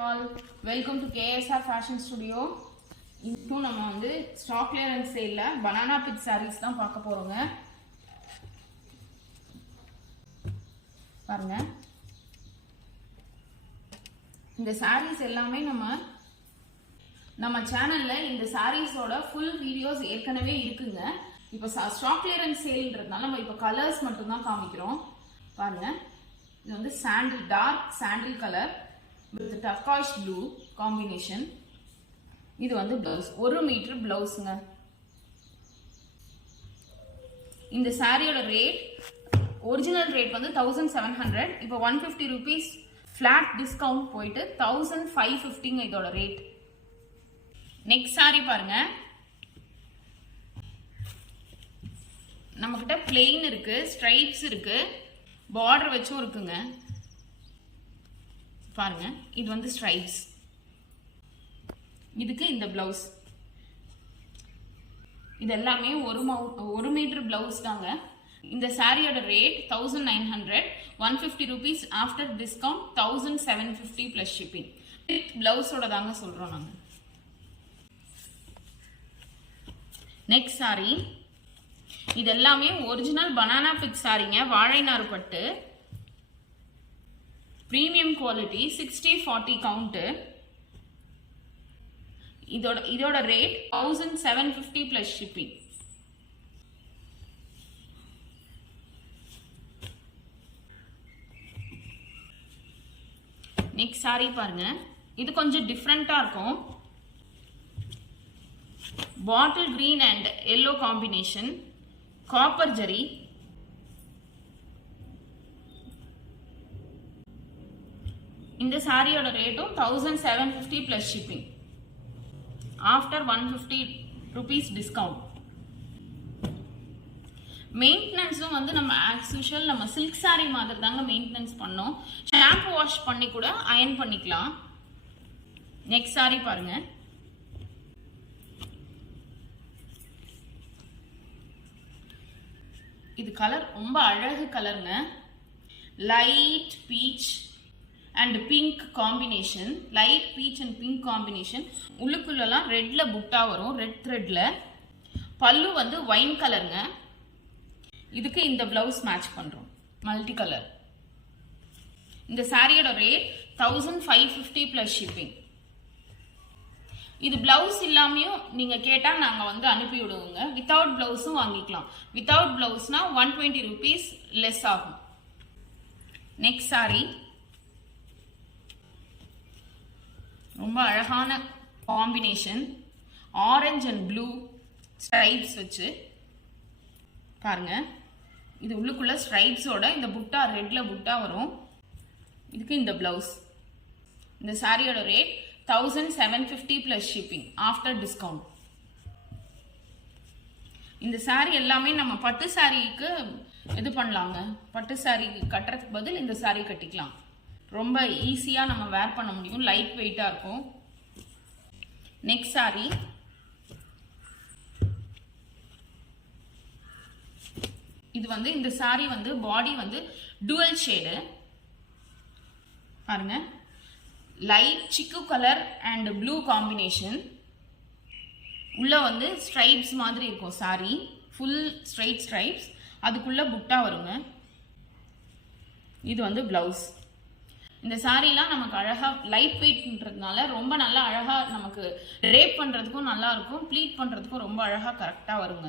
all, welcome to KSR Fashion Studio. இப்போ நம்ம வந்து ஸ்டாக் கிளியரன்ஸ் சேல்ல banana pith sarees தான் பார்க்க போறோங்க. பாருங்க. இந்த sarees எல்லாமே நம்ம சேனல்ல இந்த sareesோட full videos ஏற்கனவே இருக்குங்க. இப்போ ஸ்டாக் கிளியரன்ஸ் சேல்ன்றதுனால நம்ம இப்போ கலர்ஸ் மட்டும் தான் காமிக்கிறோம். பாருங்க. இது வந்து sandal dark sandal colour with turquoise blue combination. இது வந்து blouse 1 மீட்டர் பிளவுஸ்ங்க. இந்த சாரியோட ரேட் ஒரிஜினல் ரேட் வந்து 1700. இப்போ 150 ரூபீஸ் ஃபிளாட் டிஸ்கவுண்ட் போயிட்டு 1550ங்க இதோட ரேட். நெக்ஸ்ட் சாரி பாருங்க. நம்மகிட்ட பிளெயின் இருக்கு, ஸ்ட்ரைப்ஸ் இருக்கு, பார்டர் வச்சும் இருக்குங்க. பாருங்க, இது வந்து ஸ்ட்ரைப்ஸ். இதுக்கு இந்த பிளவுஸ். இது எல்லாமே 1 மீட்டர் பிளவுஸ் தாங்க. இந்த சாரியோட rate 1900. 150 rupees after discount 1750 plus shipping. பிளவுஸோட தாங்க சொல்றோம் நாங்க. நெக்ஸ்ட் சாரி. இது எல்லாமே ஒரிஜினல் பனானா பித் சாரிங்க. வாழை நார் பட்டு, பிரீமியம் குவாலிட்டி, 60-40 கவுண்ட். இதோட rate 1750 plus shipping. Next sari பாருங்க. இது கொஞ்சம் டிஃப்ரெண்டா இருக்கும். Bottle green and yellow combination, copper zari. இந்த சாரியோட ரேட்டும் 1750 plus shipping after 150 rupees discount. மெயின்டெனன்ஸும் வந்து நம்ம ஆஸ் யூஷுவல் நம்ம சில்க் சாரி மாதிரி தாங்க மெயின்டெனன்ஸ் பண்ணோம். ஷாம்பு வாஷ் பண்ணி கூட அயன் பண்ணிக்கலாம். நெக்ஸ்ட் சாரி பாருங்க. இது கலர் ரொம்ப அழகு கலருங்க. Light peach and pink combination. Light peach and pink combination. உள்ளுக்குள்ளலாம் ரெட்ல புட்டா வரும், ரெட் த்ரெட்ல. பல்லு வந்து வைன் கலருங்க. இதுக்கு இந்த பிளவுஸ் மேட்ச் பண்றோம், மல்டி கலர். இந்த சாரியோட ரேட் 1550 பிளஸ் ஷிப்பிங். இது பிளவுஸ் இல்லாமையும் நீங்க கேட்டா நாங்க வந்து அனுப்பி விடுவோங்க. வித்தவுட் பிளவுஸும் வாங்கிக்கலாம். வித்தவுட் பிளவுஸ்னா 120 ரூபீஸ் லெஸ் ஆகும். Next sorry. ரொம்ப அழகான combination. Orange and blue stripes வச்சு பாருங்க. இது உள்ளுக்குள்ள ஸ்ட்ரைப்ஸோட இந்த புட்டா ரெட்ல புட்டா வரும். இதுக்கு இந்த பிளவுஸ். இந்த சாரியோட rate 1750 plus shipping after discount. இந்த சாரி எல்லாமே நம்ம பட்டு சாரிக்கு இது பண்ணலாங்க. பட்டு சாரி கட்டுறதுக்கு பதில் இந்த சாரி கட்டிக்கலாம். ரொம்ப ஈஸியா நம்ம வேர் பண்ண முடியும். லைட் வெயிட்டா இருக்கும். நெக்ஸ்ட் சாரி. இது வந்து இந்த சாரி வந்து பாடி வந்து டுவல் ஷேடு பாருங்க. லைட் சிக்கு கலர் அண்ட் ப்ளூ காம்பினேஷன். உள்ள வந்து ஸ்ட்ரைப்ஸ் மாதிரி இருக்கும் சாரி. Full straight stripes. அதுக்குள்ள புட்டா வருங்க. இது வந்து பிளவுஸ். இந்த சாரிலாம் நமக்கு அழகா லைட் வெயிட்ன்றதுனால ரொம்ப நல்லா அழகா நமக்கு ரேப் பண்றதுக்கும் நல்லா இருக்கும். ப்ளீட் பண்றதுக்கும் ரொம்ப அழகா கரெக்டா வருங்க.